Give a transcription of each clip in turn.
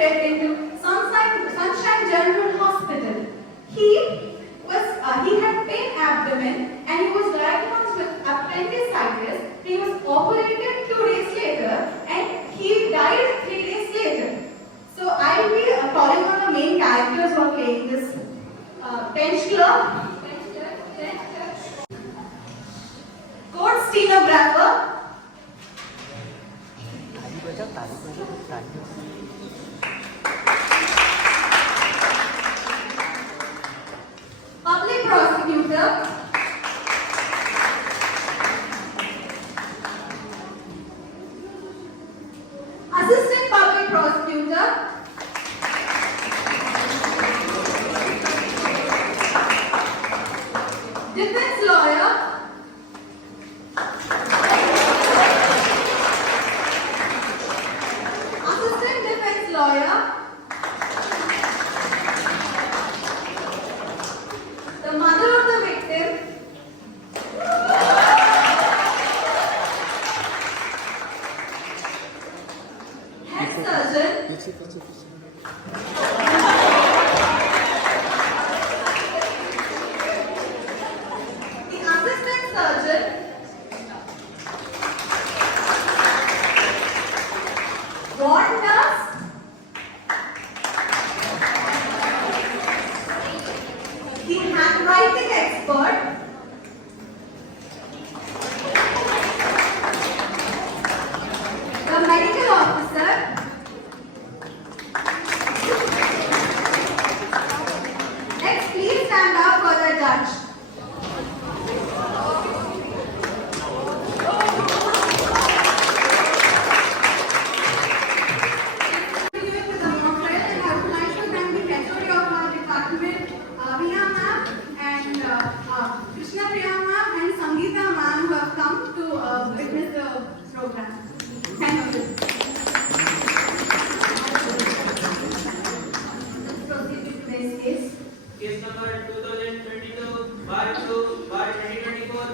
admitted into Sunshine General Hospital. He had pain abdomen and he was diagnosed with appendicitis. He was operated 2 days later and he died 3 days later. So I will be calling on the main characters who are playing this bench clerk, court stenographer, public prosecutor, assistant public prosecutor, defense lawyer, assistant defense lawyer, the mother of the victim, head surgeon, the assistant surgeon, ward nurse, the handwriting expert, the medical officer, next please stand up for the judge. Continuing with the mock trial, and I would like to thank the HOD of our department, Riya ma'am and Krishna Priya ma'am and Sangeeta ma'am who have come to witness the program. Thank you. Let's proceed with today's case. Case number 2022-2/2024.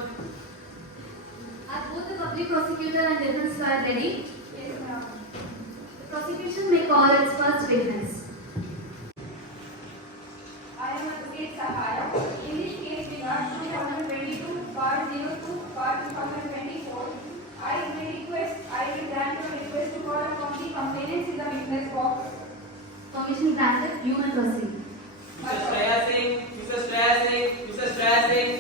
Are both the public prosecutor and defense lawyer ready? Yes, ma'am. The prosecution may call its first witness. I am Advocate Sahaya. In this case regard 2022-02/2024, I will grant your request to call upon the complainants in the witness box. Permission granted. You may proceed. Mr. Shreya Singh, Mr. Shreya Singh, Mr. Shreya Singh.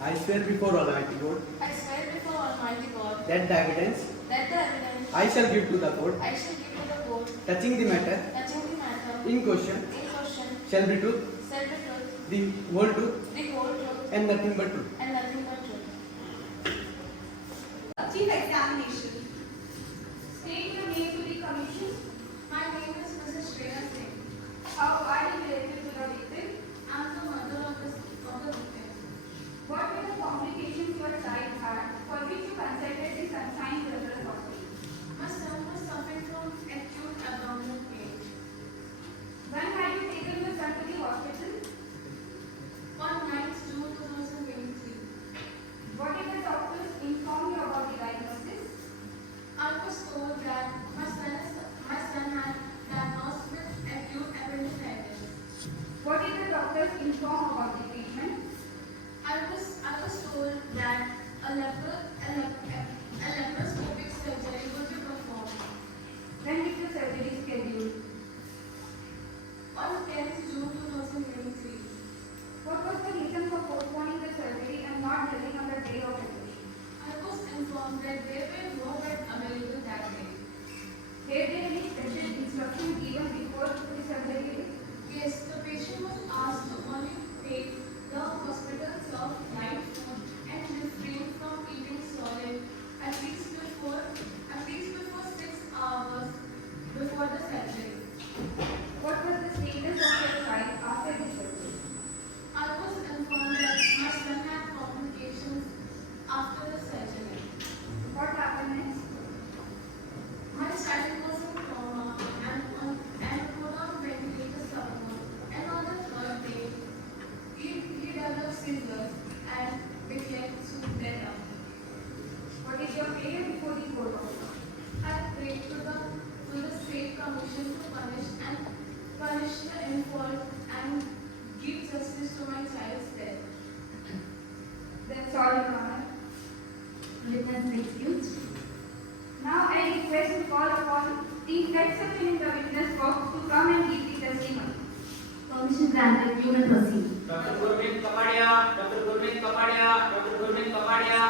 I swear before Almighty God I swear before Almighty God that the evidence that the evidence I shall give to the court I shall give to the court touching the matter touching the matter in question in question shall be truth, shall be truth, the whole truth, the whole truth, and nothing but truth. and nothing but truth. Chief examination. State your name to the commission. My name is Mrs. Shreya Singh. How are you related to the victim? I am the mother of the victim. What were the complications your child had for which you consulted the Sunshine General Hospital? My son was suffering from acute abdominal pain. When had you taken your son to the hospital? On 9th June 2023. What did the doctors inform you about the diagnosis? I was told that my son had diagnosed with acute appendicitis. What did the doctors inform about the treatment? I was told that a laparoscopic surgery would be performed. When did the surgery scheduled? On 10th June 2023. What was the reason for postponing the surgery and not drilling on the day of operation? I was informed that there were no beds available that day. Were there any special instructions given before the surgery? Yes, the patient was asked to only take the hospital's of light food and refrain from eating solid at least before 6 hours before the surgery. What was the status of your child after the surgery? I was informed that my son had complications after the surgery. What happened next? My child was in coma and put on ventilator support, and on the third day, he developed seizures and became dead. prayer before the court of law. I prayed to the state commission to punish the involved and give justice to my child's death. That's all, Your Honor. Witness is excused. Now I request to call upon the head surgeon in the witness box to come and give the testimony. Permission granted. You may proceed. Dr. Gurmeet Kapadia, Dr. Gurmeet Kapadia, Dr. Gurmeet Kapadia.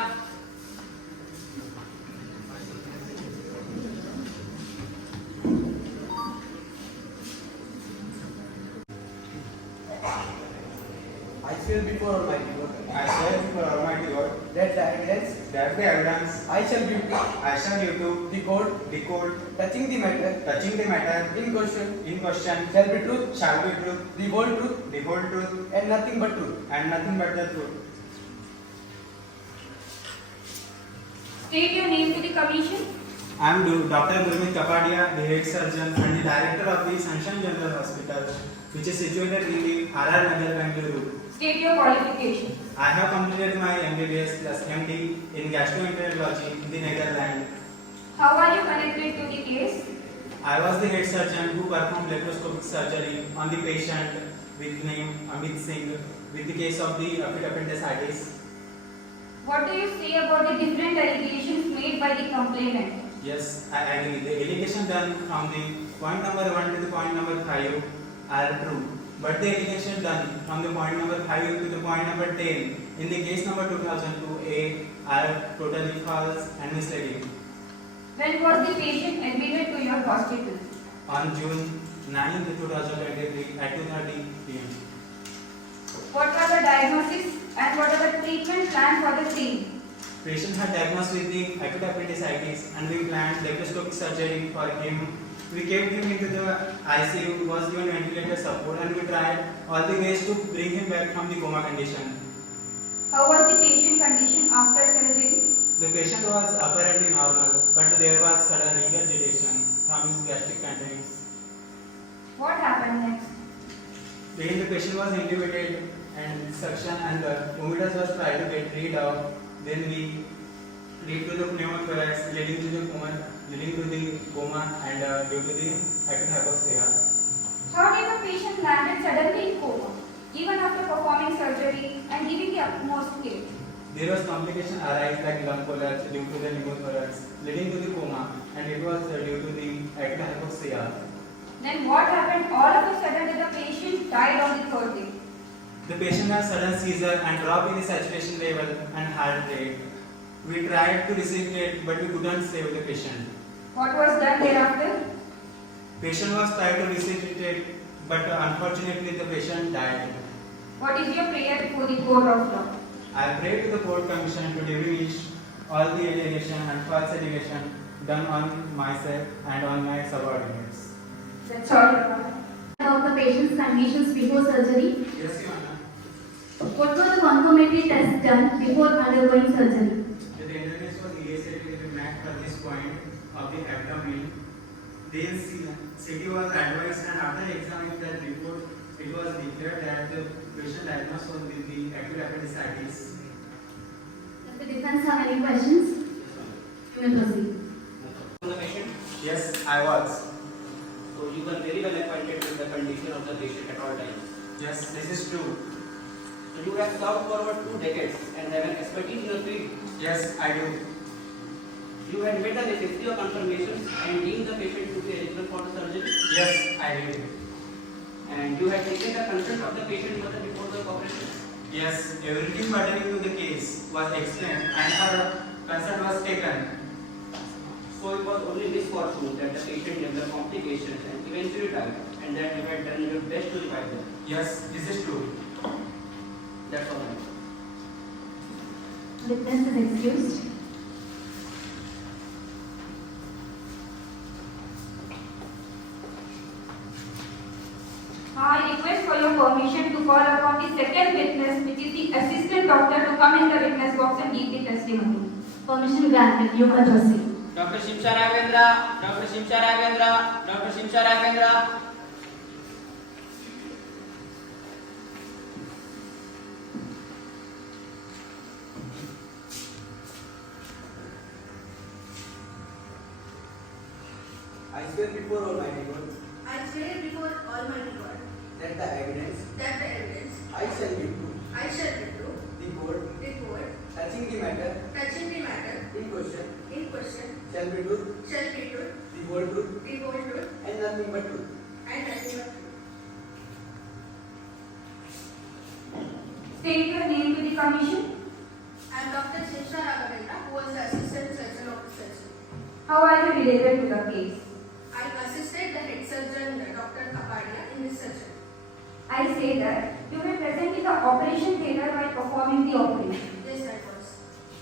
I swear before Almighty God I swear before Almighty God that the evidence that the evidence I shall give to I shall give to the court the court touching the matter touching the matter in question in question shall be truth, shall be truth, the whole truth, the whole truth, and nothing but truth. and nothing but the truth. State your name to the commission. I am Dr. Gurmeet Kapadia, the head surgeon and the director of the Sunshine General Hospital, which is situated in the RR Nagar, Bengaluru. State your qualification. I have completed my MBBS plus MD in gastroenterology in the Netherlands. How are you connected to the case? I was the head surgeon who performed laparoscopic surgery on the patient with name Amit Singh with the case of the acute appendicitis. What do you say about the different allegations made by the complainant? Yes, I agree. The allegation done from the point number 1 to the point number 5 are true. But the allegation done from the point number 5 to the point number 10 in the case number 2002A are totally false and misleading. When was the patient admitted to your hospital? On June 9, 2023 at 2:30 p.m. What was the diagnosis and what was the treatment plan for the same? Patient had diagnosed with the acute appendicitis and we planned laparoscopic surgery for him. We kept him into the ICU, was given ventilator support and we tried all the ways to bring him back from the coma condition. How was the patient condition after surgery? The patient was apparently normal, but there was sudden regurgitation from his gastric contents. What happened next? When the patient was intubated and suction and the vomiters was tried to get rid of, then we lead to the pneumothorax, leading to the coma and due to the acute hypoxia. How did the patient landed suddenly in coma, even after performing surgery and giving the utmost care? There was complication arise like lung collapse due to the pneumothorax, leading to the coma, and it was due to the acute hypoxia. Then what happened all of a sudden that the patient died on the third day? The patient had sudden seizure and drop in the saturation level and heart rate. We tried to resuscitate, but we couldn't save the patient. What was done thereafter? Patient was tried to resuscitate, but unfortunately the patient died. What is your prayer before the court of law? I pray to the court commission to diminish all the allegation and false allegation done on myself and on my subordinates. That's all, Your Honor. About the patient's conditions before surgery. Yes, Your Honor. What were the concomitant tests done before undergoing surgery? The tenderness was elicited with the MAC at this point of the abdomen. Then CT was advised, and after examining that report, it was declared that the patient diagnosed was with the acute appendicitis. Does the defense have any questions? You may proceed. The patient. Yes, I was. So you were very well acquainted with the condition of the patient at all times. Yes, this is true. So you have served for over 2 decades and have an expertise in your field. Yes, I do. You had made the necessary confirmations and deemed the patient to be eligible for the surgery. Yes, I did. And you had taken the consent of the patient mother before the operation. Yes, everything pertaining to the case was explained and her consent was taken. So it was only misfortune that the patient developed complications and eventually died, and that you had done your best to revive them. Yes, this is true. That's all I know. Witness is excused. I request for your permission to call upon the second witness, which is the assistant doctor, to come in the witness box and give the testimony. Permission granted. You may proceed. Dr. Shimsha Raghavendra, Dr. Shimsha Raghavendra, Dr. Shimsha Raghavendra. I swear before Almighty God I swear before Almighty God that the evidence I I shall give to shall give to the court the court touching the matter touching the matter in question in question shall be truth, shall be truth, the whole truth, the whole truth, and nothing but truth. and nothing but truth. State your name to the commission. I am Dr. Shesha Raghavendra, who was the assistant surgeon of the surgery. How are you related to the case? I assisted the head surgeon, Dr. Kapadia, in this surgery. I say that you were present in the operation theatre while performing the operation. Yes, I was.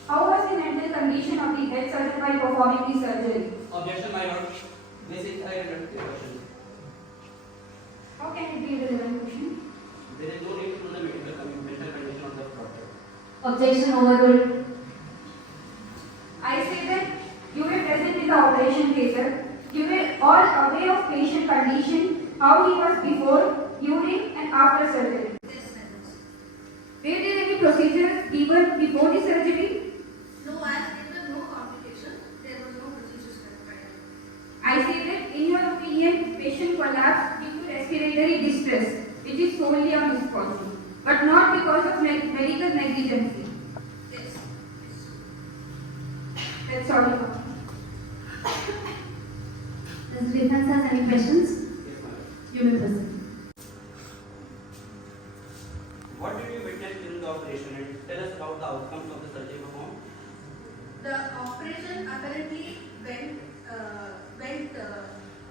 How was the mental condition of the head surgeon while performing the surgery? Objection, my lord. This is a relevant question. How can it be a relevant question? There is no need to know the mental condition of the doctor. Objection overruled. I say that you were present in the operation theatre. You were all aware of patient condition, how he was before, during and after surgery. Yes, I was. Were there any procedures given before the surgery? No, as there were no complications, there was no procedures prescribed. I say that in your opinion, patient collapsed due to respiratory distress, which is solely a misfortune, but not because of medical negligence. Yes. That's all. Does the defense has any questions? Yes, my lord. You may proceed. What did you witness during the operation and tell us about the outcomes of the surgery performed? The operation apparently went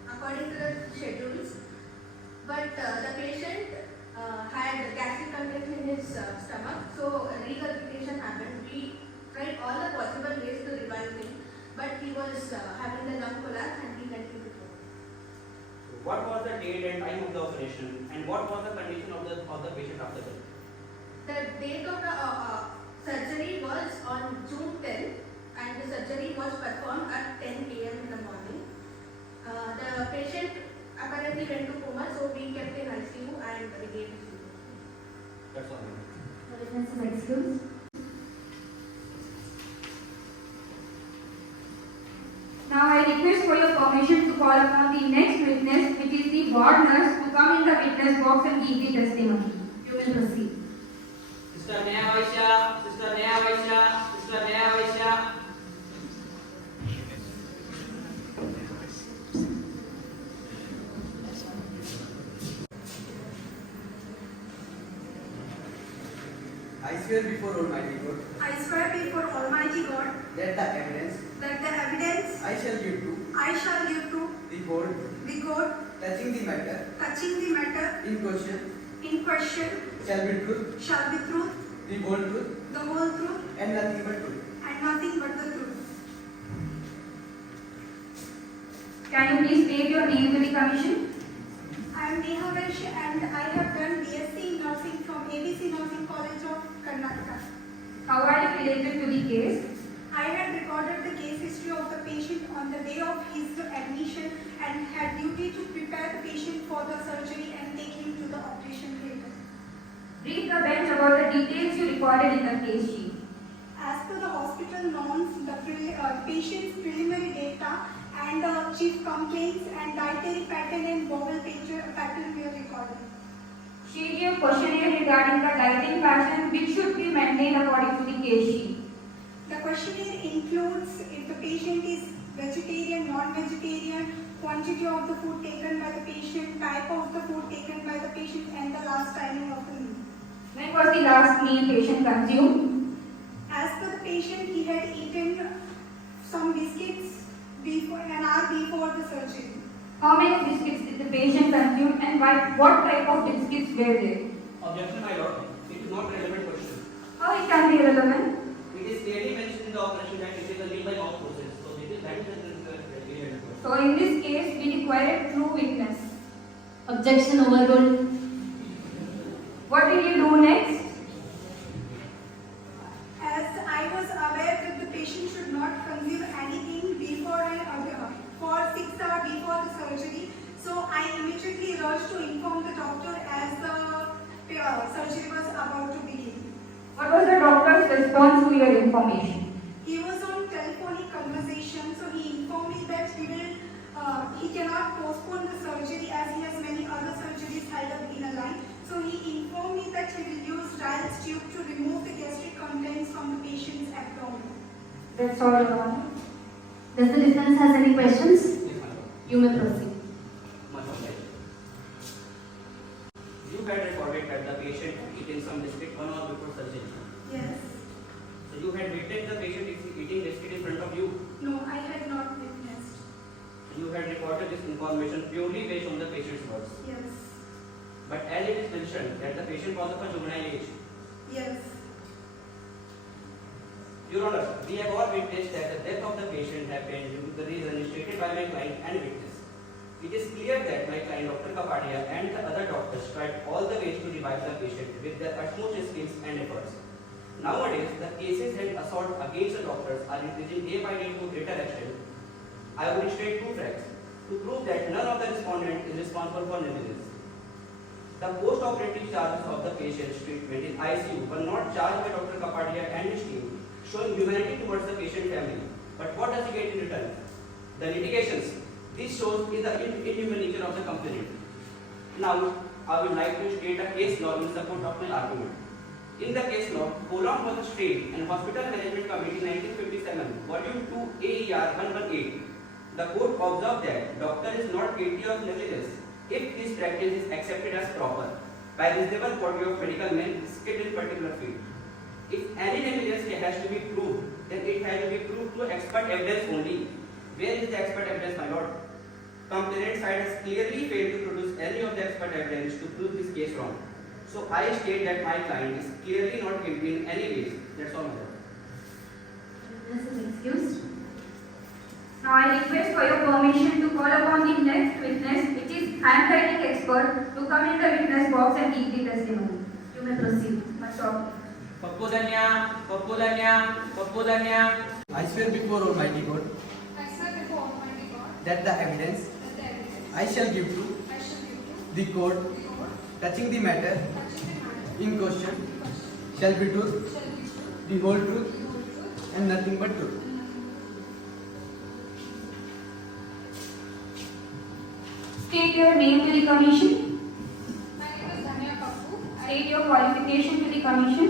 according to the schedules, but the patient had gastric content in his stomach, so regurgitation happened. We tried all the possible ways to revive him, but he was having the lung collapse and he continued to go. What was the date and time of the operation and what was the condition of the patient after that? The date of the surgery was on June 10th and the surgery was performed at 10 a.m. in the morning. The patient apparently went to coma, so we kept in ICU and we gave him food. That's all. The defense is excused. Now I request for your permission to call upon the next witness, which is the ward nurse, to come in the witness box and give the testimony. You may proceed. Sister Neha Vaishya, Sister Neha Vaishya, Sister Neha Vaishya. I swear before Almighty God I swear before Almighty God that the evidence that the evidence I shall give to I shall give to the court the court touching the matter touching the matter in question in question shall be truth, shall be truth, the whole truth, the whole truth, and nothing but truth. and nothing but the truth. Can you please state your name to the commission? I am Neha Vaishya and I have done BSc in Nursing from ABC Nursing College of Karnataka. How are you related to the case? I had recorded the case history of the patient on the day of his admission and had duty to prepare the patient for the surgery and take him to the operation theatre. Read the bench about the details you recorded in the case sheet. As per the hospital norms, the patient's preliminary data and chief complaints and dietary pattern and bowel pattern were recorded. Share your questionnaire regarding the dieting pattern which should be maintained according to the case sheet. The questionnaire includes if the patient is vegetarian, non-vegetarian, quantity of the food taken by the patient, type of the food taken by the patient, and the last timing of the meal. When was the last meal patient consumed? As per the patient, he had eaten some biscuits before an hour before the surgery. How many biscuits did the patient consume and what type of biscuits were they? Objection, my lord. It is not a relevant question. How it can be relevant? It is clearly mentioned in the operation that it is a lead by mouth process. So this is that is a relevant question. So in this case, we require a true witness. Objection overruled. What did you do next? As I was aware that the patient should not consume anything before and for 6 hours before the surgery, so I immediately rushed to inform the doctor as the surgery was about to begin. What was the doctor's response to your information? He was on telephonic conversation, so he informed me that he will he cannot postpone the surgery as he has many other surgeries held up in a line. So he informed me that he will use Ryle's tube to remove the gastric contents from the patient's abdomen. That's all, Your Honor. Does the defense has any questions? Yes, my lord. You may proceed. Much obliged. You had recorded that the patient eating some biscuit 1 hour before surgery. Yes. So you had witnessed the patient eating biscuit in front of you. No, I had not witnessed. You had recorded this information purely based on the patient's words. Yes. But as it is mentioned that the patient was of a juvenile age. Yes. Your Honor, we have all witnessed that the death of the patient happened due to the reason stated by my client and witness. It is clear that my client Dr. Kapadia and the other doctors tried all the ways to revive the patient with their utmost skills and efforts. Nowadays, the cases and assault against the doctors are increasing day by day to greater extent. I would state 2 facts to prove that none of the respondents is responsible for negligence. The post-operative charges of the patient's treatment in ICU were not charged by Dr. Kapadia and his team, showing humanity towards the patient family. But what does he get in return? The litigations. This shows in the inhuman nature of the complainant. Now, I would like to state a case law in support of my argument. In the case law, Poland was a state and hospital management committee 1957, volume 2 AER 118. The court observed that doctor is not guilty of negligence if this practice is accepted as proper by reasonable body of medical men skilled in particular field. If any negligence has to be proved, then it has to be proved through expert evidence only. Where is the expert evidence, my lord? Complainant side has clearly failed to produce any of the expert evidence to prove this case wrong. So I state that my client is clearly not guilty in any ways. That's all, my lord. Witness is excused. Now I request for your permission to call upon the next witness, which is handwriting expert, to come in the witness box and give the testimony. You may proceed. Much obliged. I swear before Almighty God I swear before Almighty God that the evidence that the evidence I shall give to I shall give to the court the court touching the matter touching the matter in question shall be truth, shall be true, the whole truth, the whole truth, and nothing but truth. and nothing State your name to the commission. but my name is Dhanya Kapoor. State your qualification to the commission.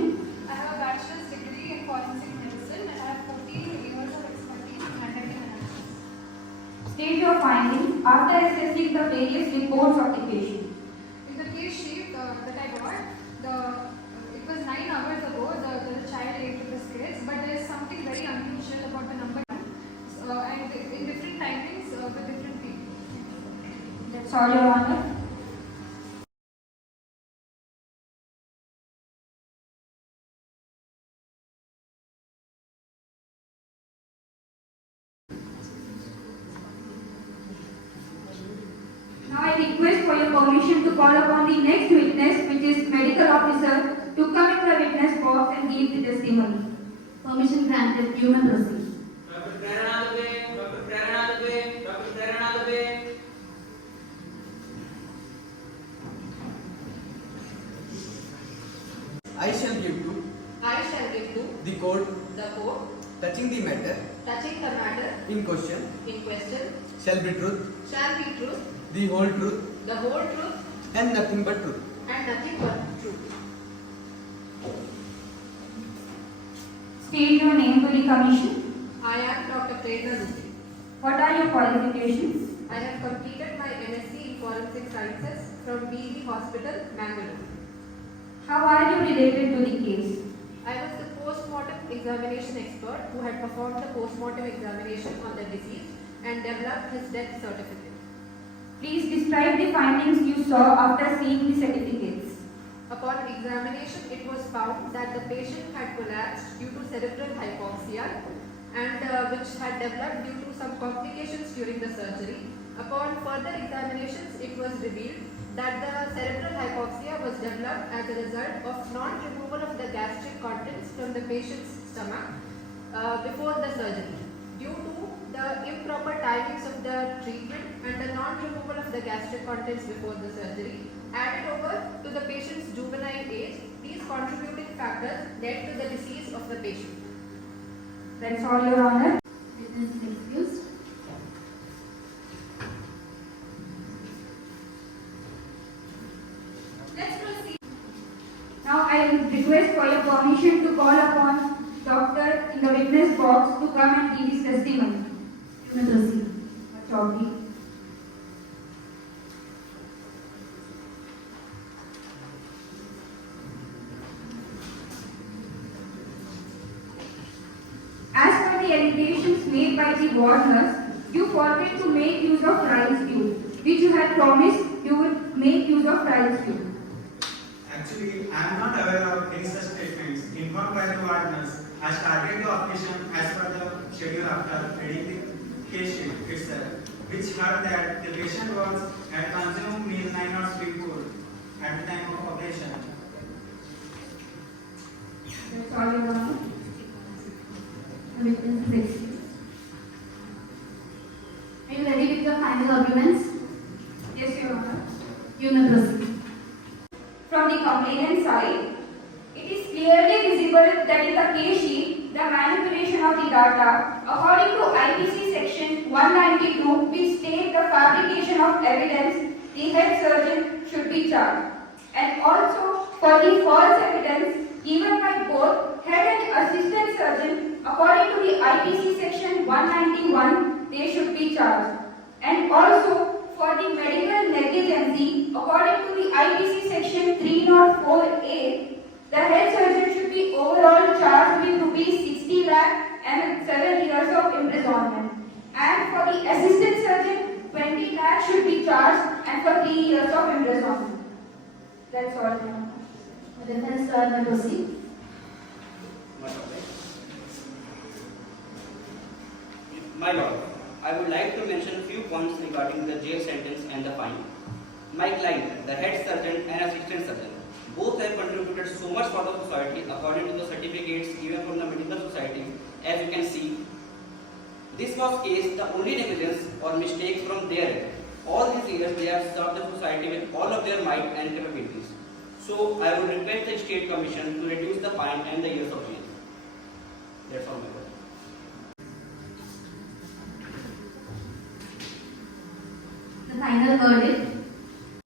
I have a bachelor's degree in forensic medicine and I have 14 years of expertise in handwriting analysis. State your findings after assessing the various reports of the patient. In the case sheet that I got, it was 9 hours ago, the child ate the biscuits, but there is something very unusual about the number and in different timings with different people. That's all, Your Honor. Now I request for your permission to call upon the next witness, which is medical officer, to come in the witness box and give the testimony. Permission granted. You may proceed. Dr. Prerana Dubey, Dr. Prerana Dubey, Dr. Prerana Dubey. I shall give to I shall give to the court the court touching the matter touching the matter in question in question shall be truth, shall be truth, the whole truth, the whole truth, and nothing but truth. and nothing but truth. State your name to the commission. I am Dr. Prerna Dubey. What are your qualifications? I have completed my MSc in Forensic Sciences from BD Hospital, Mangalore. How are you related to the case? I was the post-mortem examination expert who had performed the post-mortem examination on the deceased and developed his death certificate. Please describe the findings you saw after seeing the certificates. Upon examination, it was found that the patient had collapsed due to cerebral hypoxia and which had developed due to some complications during the surgery. Upon further examinations, it was revealed that the cerebral hypoxia was developed as a result of non-removal of the gastric contents from the patient's stomach before the surgery. Due to the improper timings of the treatment and the non-removal of the gastric contents before the surgery, added over to the patient's juvenile age, these contributing factors led to the decease of the patient. That's all, Your Honor. Witness is excused. witness box to come and give his testimony. You may proceed. Chowdhury. As per the allegations made by the ward nurse, you forget to make use of rice tube, which you had promised you would make use of rice tube. Actually, I am not aware of any such statements informed by the ward nurse. I started the operation as per the schedule after reading the case sheet itself, which heard that the patient was had consumed meal 9 hours before at the time of operation. That's all, Your Honor. Witness 6. Are you ready with your final arguments? Yes, Your Honor. You may proceed. From the complainant side, it is clearly visible that in the case sheet, the manipulation of the data, according to IPC section 192, which states the fabrication of evidence, the head surgeon should be charged. And also, for the false evidence given by both head and assistant surgeon, according to the IPC section 191, they should be charged. And also, for the medical negligence, according to the IPC section 304A, the head surgeon should be overall charged with rupees 60 lakh and 7 years of imprisonment. And for the assistant surgeon, 20 lakh should be charged and for 3 years of imprisonment. That's all. The defense lawyer may proceed. My lord, I would like to mention a few points regarding the jail sentence and the fine. My client, the head surgeon and assistant surgeon, both have contributed so much for the society according to the certificates given from the medical society, as you can see. This was case the only negligence or mistakes from their end. All these years they have served the society with all of their might and capabilities. So I would request the State Commission to reduce the fine and the years of jail. That's all my lord. The final verdict.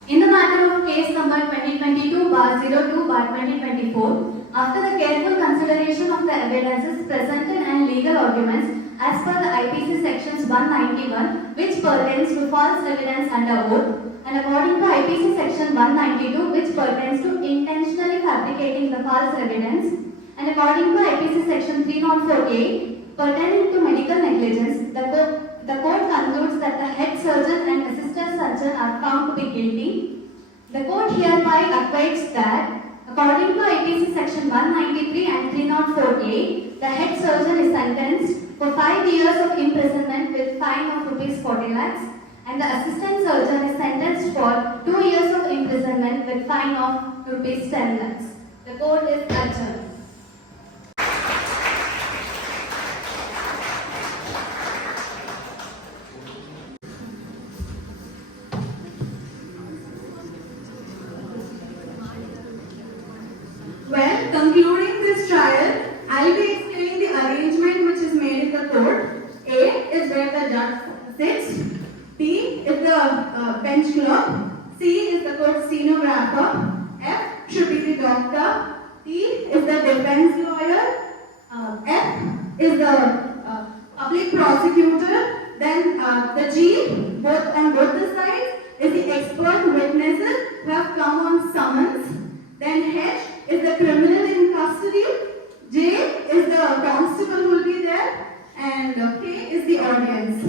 In the matter of case number 2022-02-2024, after the careful consideration of the evidences presented and legal arguments as per the IPC sections 191, which pertains to false evidence under oath, and according to IPC section 192, which pertains to intentionally fabricating the false evidence, and according to IPC section 304A, pertaining to medical negligence, the court concludes that the head surgeon and assistant surgeon are found to be guilty. The court hereby acquits that, according to IPC section 193 and 304A, the head surgeon is sentenced for 5 years of imprisonment with fine of rupees 40 lakhs, and the assistant surgeon is sentenced for 2 years of imprisonment with fine of rupees 10 lakhs. The court is adjourned. Well, concluding this trial, I'll be explaining the arrangement which is made in the court. A is where the judge sits. B is the bench clerk. C is the court stenographer. F should be the doctor. T is the defense lawyer. F is the public prosecutor. Then the G, on both the sides, is the expert witnesses who have come on summons. Then H is the criminal in custody. J is the constable who will be there. And K is the audience.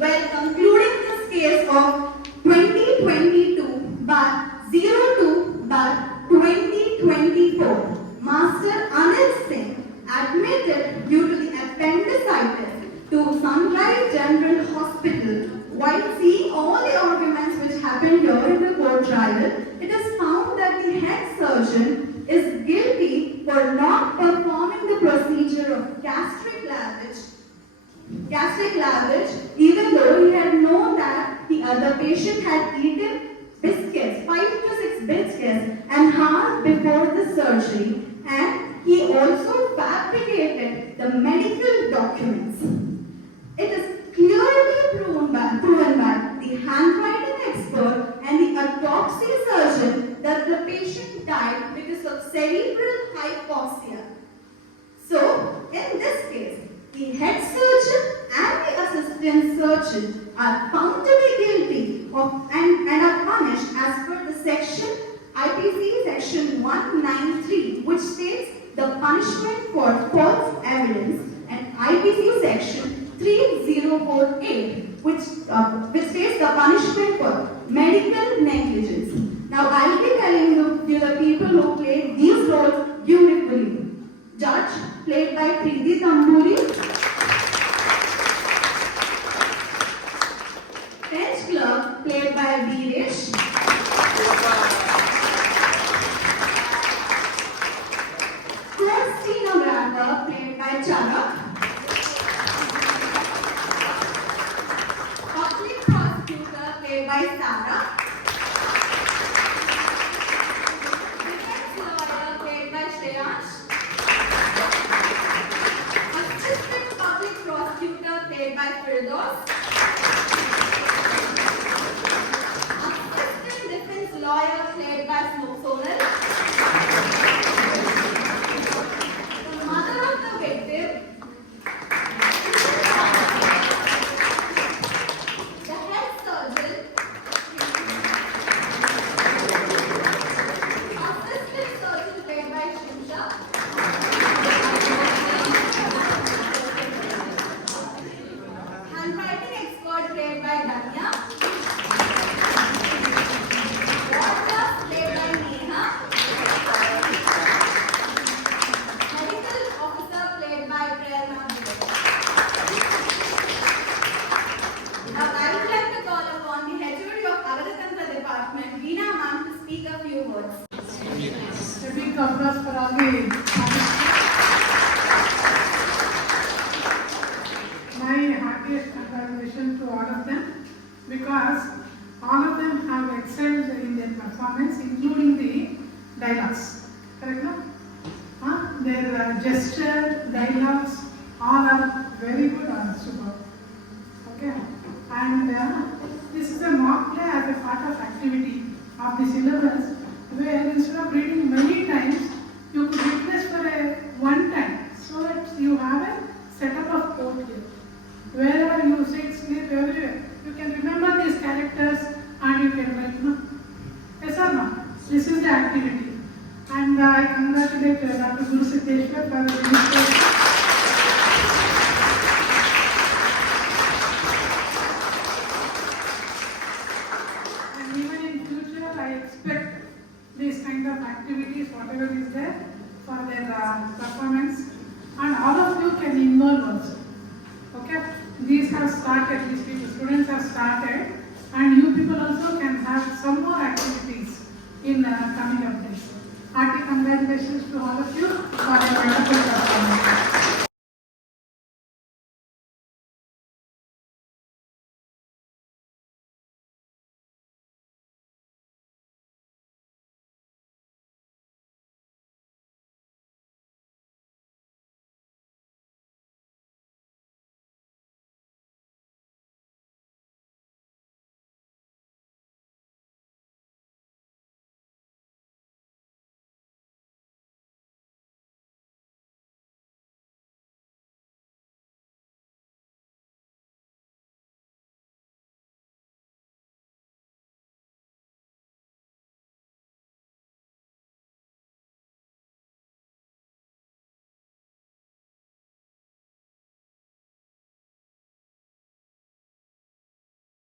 Well, concluding this case of 2022/02/2024, Master Anil Singh admitted due to the appendicitis to Sunrise General Hospital. While seeing all the arguments which happened during the court trial, it is found that the head surgeon is guilty for not performing the procedure of gastric lavage, even though he had known that the other patient had eaten biscuits, 5 to 6 biscuits, an hour before the surgery, and he also fabricated the medical documents. It is clearly proven by the handwriting expert and the autopsy cerebral hypoxia. So, in this case, the head surgeon and the assistant surgeon are found to be guilty of and are punished as per the section IPC section 193, which states the punishment for false evidence, and IPC section 3048, which states the punishment for medical negligence. Now, I will be telling you the people who played these roles beautifully. Judge, played by Preeti Tamburi. French clerk, played by Veeresh. Court stenographer, played by Chanak. Public prosecutor, played by Sarah. Defense lawyer, played by Shreyansh. Assistant public prosecutor, played by Firdaus. Assistant defense lawyer, played by Sonal. The mother of the victim, the head surgeon, assistant surgeon, played by Shimsha. Handwriting expert, played by Danya. Doctor, played by Neha. Medical officer, played by Prerna. Now, I would like to call upon the HOD of Agriculture Department, Veena ma'am, to speak a few words. A big applause for all my heartiest congratulations to all of them, because all of them have excelled in their performance, including the dialogues. Correct, no? Their gesture, dialogues, all are very good and super. Okay, and this is a mock play as a part of activity of the syllabus, where instead of reading many times, you could request for a one time, so that you have a setup of code here. Wherever you sit, sleep, everywhere, you can remember these characters and you can write, no? Yes or no? This is the activity. And I congratulate Dr. Guru Siddheshwar for the initiative. And even in future, I expect these kind of activities, whatever is there, for their performance. And all of you can involve also. Okay? These have started, these people, students have started, and you people also can have some more activities in coming up days. Hearty congratulations to all of you for a wonderful performance.